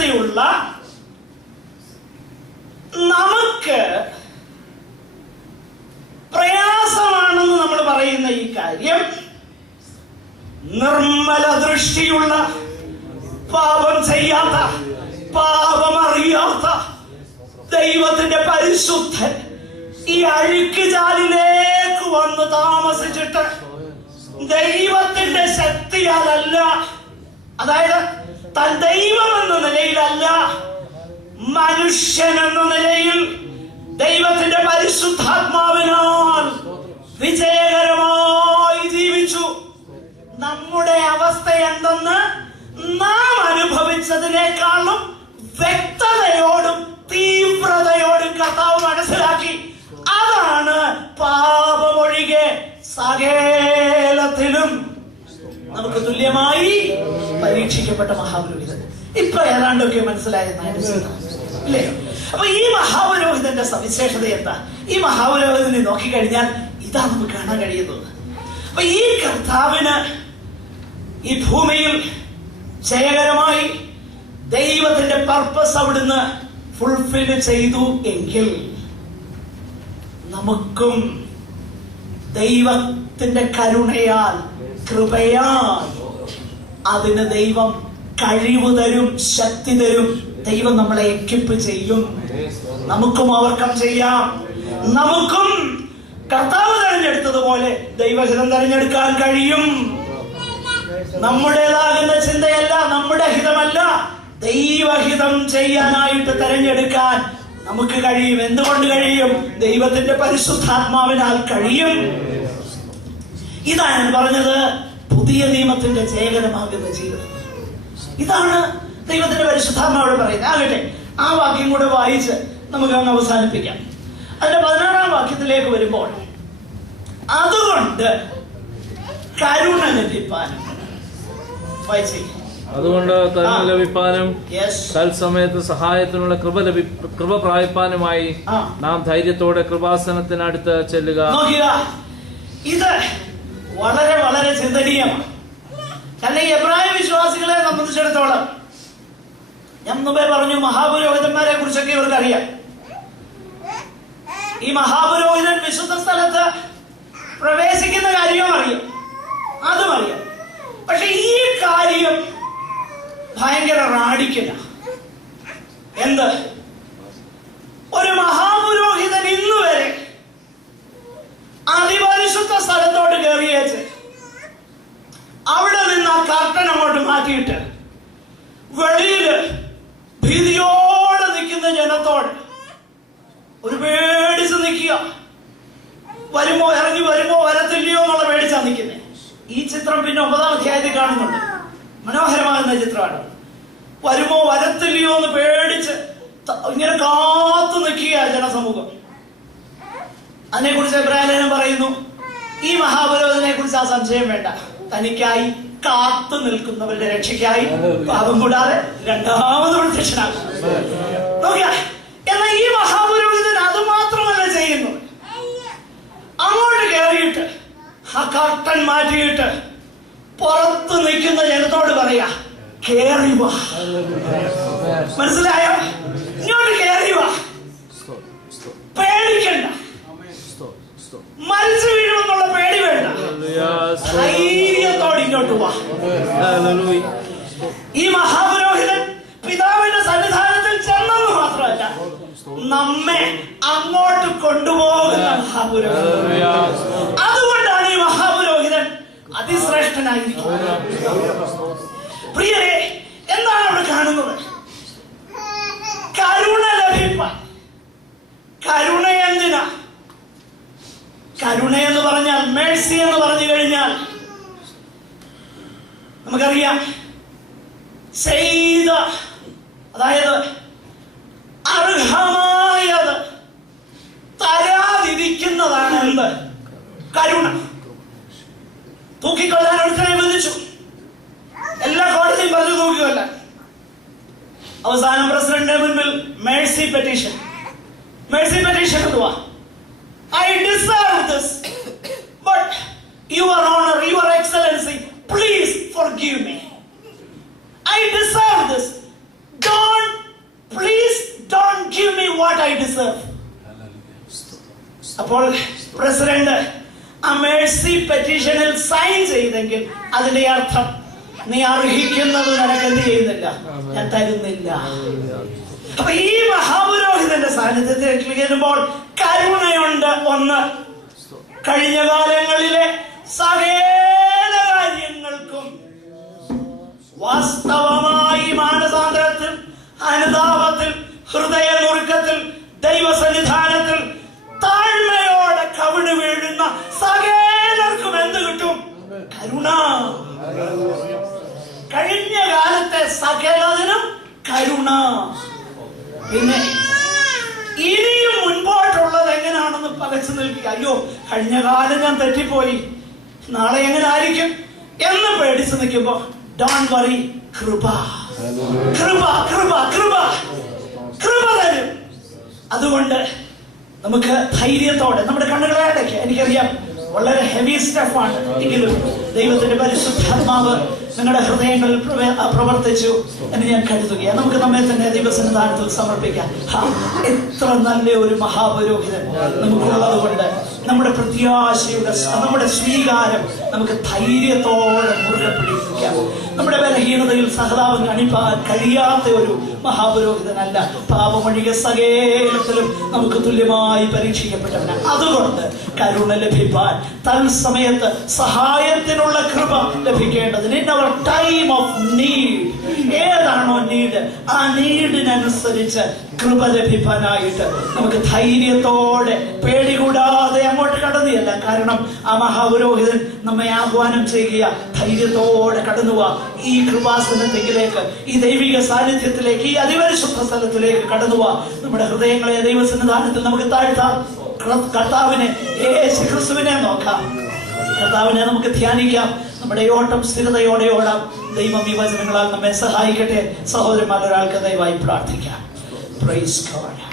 ടെൻഡൻസിയുള്ള നമുക്ക് പ്രയാസമാണെന്ന് നമ്മൾ പറയുന്ന ഈ കാര്യം നിർമ്മല ദൃഷ്ടിയുള്ള, പാപം ചെയ്യാത്ത, പാപമറിയാത്ത ദൈവത്തിന്റെ പരിശുദ്ധൻ ഈ അഴുക്കുചാലിലേക്ക് വന്ന് താമസിച്ചിട്ട് ദൈവത്തിന്റെ ശക്തിയാലല്ല, അതായത് താൻ ദൈവം എന്ന നിലയിലല്ല, മനുഷ്യൻ എന്ന നിലയിൽ ദൈവത്തിന്റെ പരിശുദ്ധാത്മാവിനാൽ വിജയകരമായി ജീവിച്ചു. നമ്മുടെ അവസ്ഥ എന്തെന്ന് നാം അനുഭവിച്ചതിനേക്കാളും വ്യക്തതയോടും തീവ്രതയോടും കർത്താവ് മനസ്സിലാക്കി. അതാണ് പാപമൊഴികെ സകലത്തിലും നമുക്ക് തുല്യമായി പരീക്ഷിക്കപ്പെട്ട മഹാപുരോഹിതൻ. ഇപ്പൊ ഏതാണ്ടൊക്കെ മനസ്സിലായെന്നല്ലേ? അപ്പൊ ഈ മഹാപുരോഹിതന്റെ സവിശേഷത എന്താ? ഈ മഹാപുരോഹിതനെ നോക്കിക്കഴിഞ്ഞാൽ ഇതാ നമുക്ക് കാണാൻ കഴിയുന്നത്. അപ്പൊ ഈ കർത്താവിന് ഈ ഭൂമിയിൽ ജയകരമായി ദൈവത്തിന്റെ പർപ്പസ് അവിടുന്ന് ഫുൾഫിൽ ചെയ്തു എങ്കിൽ നമുക്കും ദൈവത്തിന്റെ കരുണയാൽ, കൃപയാൽ അതിന് ദൈവം കഴിവ് തരും, ശക്തി തരും. ദൈവം നമ്മളെ എക്വിപ്പ് ചെയ്യും. നമുക്കും ഓവർകം ചെയ്യാം. നമുക്കും കർത്താവ് തെരഞ്ഞെടുത്തതുപോലെ ദൈവഹിതം തെരഞ്ഞെടുക്കാൻ കഴിയും. നമ്മുടേതാകുന്ന ചിന്തയല്ല, നമ്മുടെ ഹിതമല്ല, ദൈവഹിതം ചെയ്യാനായിട്ട് തെരഞ്ഞെടുക്കാൻ നമുക്ക് കഴിയും. എന്തുകൊണ്ട് കഴിയും? ദൈവത്തിന്റെ പരിശുദ്ധാത്മാവിനാൽ കഴിയും. ഇതാണ് പറഞ്ഞത് പുതിയ നിയമത്തിന്റെ ജയകരമാകുന്ന ജീവിതം. ഇതാണ് ദൈവത്തിന്റെ പരിശുദ്ധാത്മാവോട് പറയുന്നത്. ആകട്ടെ, ആ വാക്യം കൂടെ വായിച്ച് നമുക്ക് അങ്ങ് അവസാനിപ്പിക്കാം. അതിന്റെ 16-ാം വാക്യത്തിലേക്ക് വരുമ്പോൾ, അതുകൊണ്ട് കരുണ ലഭിപ്പാനും, അതുകൊണ്ട് കരുണ ലഭിപ്പാനും തത്സമയത്ത് സഹായത്തിനുള്ള കൃപ പ്രാപിപ്പാനുമായി നാം ധൈര്യത്തോടെ കൃപാസനത്തിനടുത്ത് ചെല്ലുക. ഇത് വളരെ വളരെ ചിന്തനീയമാണ്. കാരണം ഈ എബ്രായ വിശ്വാസികളെ സംബന്ധിച്ചിടത്തോളം, ഞാൻ മുമ്പേ പറഞ്ഞു, മഹാപുരോഹിതന്മാരെ കുറിച്ചൊക്കെ ഇവർക്ക് അറിയാം. ഈ മഹാപുരോഹിതൻ വിശുദ്ധ സ്ഥലത്ത് പ്രവേശിക്കുന്ന കാര്യവും അറിയാം, അതും അറിയാം. പക്ഷെ ഈ കാര്യം ഭയങ്കര റാഡിക്കല. എന്ത്? ഒരു മഹാപുരോഹിതൻ ഇന്ന് വരെ അതിപരിശുദ്ധ സ്ഥലത്തോട്ട് കയറിയേച്ച് അവിടെ നിന്ന് ആ കർട്ടൻ അങ്ങോട്ട് മാറ്റിയിട്ട് വെളിയില് ഭീതിയോടെ നിൽക്കുന്ന ജനത്തോട് ഒരു പേടിച്ച് നിൽക്കുക. വരുമോ, ഇറങ്ങി വരുമോ, വരത്തില്ലയോ എന്നുള്ള പേടിച്ചാ നിൽക്കുന്നത്. ഈ ചിത്രം പിന്നെ 9-ാം അധ്യായത്തിൽ കാണുന്നുണ്ട്. മനോഹരമാകുന്ന ചിത്രമാണ്. വരുമോ വരത്തില്ലയോ എന്ന് പേടിച്ച് ഇങ്ങനെ കാത്തു നിൽക്കുക ജനസമൂഹം. അതിനെക്കുറിച്ച് എബ്രായലേഖനം പറയുന്നു, ഈ മഹാപുരോഹിതനെ കുറിച്ച് ആ സംശയം വേണ്ട, തനിക്കായി കാത്തു നിൽക്കുന്നവരുടെ രക്ഷയ്ക്കായി പാപം കൂടാതെ രണ്ടാമത് പ്രത്യക്ഷനാകും. എന്നാൽ ഈ മഹാപുരോഹിതൻ അത് മാത്രമല്ല ചെയ്യുന്നത്. അങ്ങോട്ട് കയറിയിട്ട് ആ കർട്ടൻ മാറ്റിയിട്ട് പുറത്ത് നിൽക്കുന്ന ജനത്തോട് പറയാ, കേറി വാ. മനസ്സിലായോ? ഇങ്ങോട്ട് കേറി വാ, പേടിക്കണ്ട, മരിച്ചു വീഴുമെന്നുള്ള പേടി വേണ്ട, ധൈര്യത്തോടെ ഇങ്ങോട്ട് വാ. ഈ മഹാപുരോഹിതൻ പിതാവിന്റെ സന്നിധാനത്തിൽ ചെന്നെന്ന് മാത്രമല്ല, നമ്മെ അങ്ങോട്ട് കൊണ്ടുപോകുന്ന മഹാപുരോഹിതൻ. അതുകൊണ്ടാണ് ഈ മഹാപുരോഹിതൻ അതിശ്രേഷ്ഠനായിരിക്കുന്നത്. പ്രിയരെ, എന്താണ് അവിടെ കാണുന്നത്? കരുണ ലഭിപ്പാൻ. കരുണ എന്തിനാ? കരുണ എന്ന് പറഞ്ഞാൽ, മേഴ്സി എന്ന് പറഞ്ഞു കഴിഞ്ഞാൽ നമുക്കറിയാം, ചെയ്ത, അതായത് അർഹമായത് തരാതിരിക്കുന്നതാണ് എന്ത്? കരുണ. തൂക്കിക്കൊല്ലാൻ ഒരുത്തനെ വിധിച്ചു, എല്ലാ കോടതിയും പറഞ്ഞു തൂക്കിക്കൊല്ലാൻ. അവസാനം പ്രസിഡന്റിന്റെ മുൻപിൽ മേഴ്സി പെറ്റീഷൻ. മേഴ്സി പെറ്റീഷൻ എന്തുവാ? I deserve this, but your honor, your excellency, please forgive me. I deserve this. God അപ്പോൾ പ്രസിഡന്റ് ആ മേഴ്സി പെറ്റീഷനിൽ സൈൻ ചെയ്തെങ്കിൽ അതിന്റെ അർത്ഥം നീ അർഹിക്കുന്നത് നിനക്ക് എന്ത് ചെയ്യുന്നില്ല, ഞാൻ തരുന്നില്ല. അപ്പൊ ഈ മഹാപുരോഹിതന്റെ സാന്നിധ്യത്തിൽ വരുമ്പോൾ കരുണയുണ്ട്. ഒന്ന്, കഴിഞ്ഞ കാലങ്ങളിലെ സകല കാര്യങ്ങൾക്കും വാസ്തവമായി മാനസാന്തരത്തിൽ, അനുതാപത്തിൽ, ഹൃദയനുറുക്കത്തിൽ, ദൈവസന്നിധാനത്തിൽ താഴ്മയോടെ കവിണ് വീഴുന്ന സകലർക്കും എന്ത് കിട്ടും? കരുണ. കഴിഞ്ഞ കാലത്തെ സകലതിനും കരുണ. പിന്നെ ഇനിയും മുൻപോട്ടുള്ളത് എങ്ങനെയാണെന്ന് പകച്ചു നിൽക്കുക. അയ്യോ, കഴിഞ്ഞ കാലം ഞാൻ തെറ്റിപ്പോയി, നാളെ എങ്ങനെ ആയിരിക്കും എന്ന് പേടിച്ചു നിൽക്കുമ്പോ ഡോണ്ട് വറി, കൃപ കൃപ കൃപ കൃപ കൃപ തരും. അതുകൊണ്ട് നമുക്ക് ധൈര്യത്തോടെ നമ്മുടെ കണ്ണുകളെ അടയ്ക്കുക. എനിക്കറിയാം വളരെ ഹെവി സ്റ്റഫാണ്, എങ്കിലും ദൈവത്തിന്റെ പരിശുദ്ധാത്മാവ് നിങ്ങളുടെ ഹൃദയങ്ങളിൽ പ്രവർത്തിച്ചു എന്ന് ഞാൻ കരുതുകയാണ്. നമുക്ക് നമ്മെ തന്നെ ദൈവസന്നിധാനത്തിൽ സമർപ്പിക്കാം. എത്ര നല്ല ഒരു മഹാപുരോഹിതൻ നമുക്കുള്ളത് കൊണ്ട് നമ്മുടെ പ്രത്യാശയുടെ, നമ്മുടെ സ്വീകാരം നമുക്ക് ധൈര്യത്തോടെ മുറുകെ പിടിപ്പിക്കാം. നമ്മുടെ ബലഹീനതയിൽ സഹതാപം കാണിപ്പാൻ കഴിയാത്ത ഒരു മഹാപുരോഹിതനല്ല. പാപമൊഴികെ സകലത്തിലും നമുക്ക് തുല്യമായി പരീക്ഷിക്കപ്പെട്ടവനാണ്. അതുകൊണ്ട് കരുണ ലഭിപ്പാൻ, തത്സമയത്ത് സഹായത്തിനുള്ള കൃപ ലഭിക്കേണ്ടതിന് in our time of need, ഏതാണോ നീഡ്, ആ നീഡിനനുസരിച്ച് കൃപ ലഭിക്കാനായിട്ട് നമുക്ക് ധൈര്യത്തോടെ പേടി കൂടാതെ അങ്ങോട്ട് കടന്നു ചെല്ലാം. കാരണം ആ മഹാപുരോഹിതൻ നമ്മെ ആഹ്വാനം ചെയ്യുക, ധൈര്യത്തോടെ കടന്നുപോവാ ഈ കൃപാസനത്തിലേക്ക്, ഈ ദൈവിക സാന്നിധ്യത്തിലേക്ക്, ഈ അതിപരിശുദ്ധ സ്ഥലത്തിലേക്ക് കടന്നുപോവാ. നമ്മുടെ ഹൃദയങ്ങളെ ദൈവസന്നിധാനത്തിൽ നമുക്ക് താഴ്ത്താം. കർത്താവിനെ, യേശു ക്രിസ്തുവിനെ നോക്കാം. കർത്താവിനെ നമുക്ക് ധ്യാനിക്കാം. നമ്മുടെ ഓട്ടം സ്ഥിരതയോടെ ഓടാം. ദൈവം ഈ വചനങ്ങളാൽ നമ്മെ സഹായിക്കട്ടെ. സഹോദരന്മാർ, ഒരാൾക്ക് ദയവായി പ്രാർത്ഥിക്കാം. Praise God.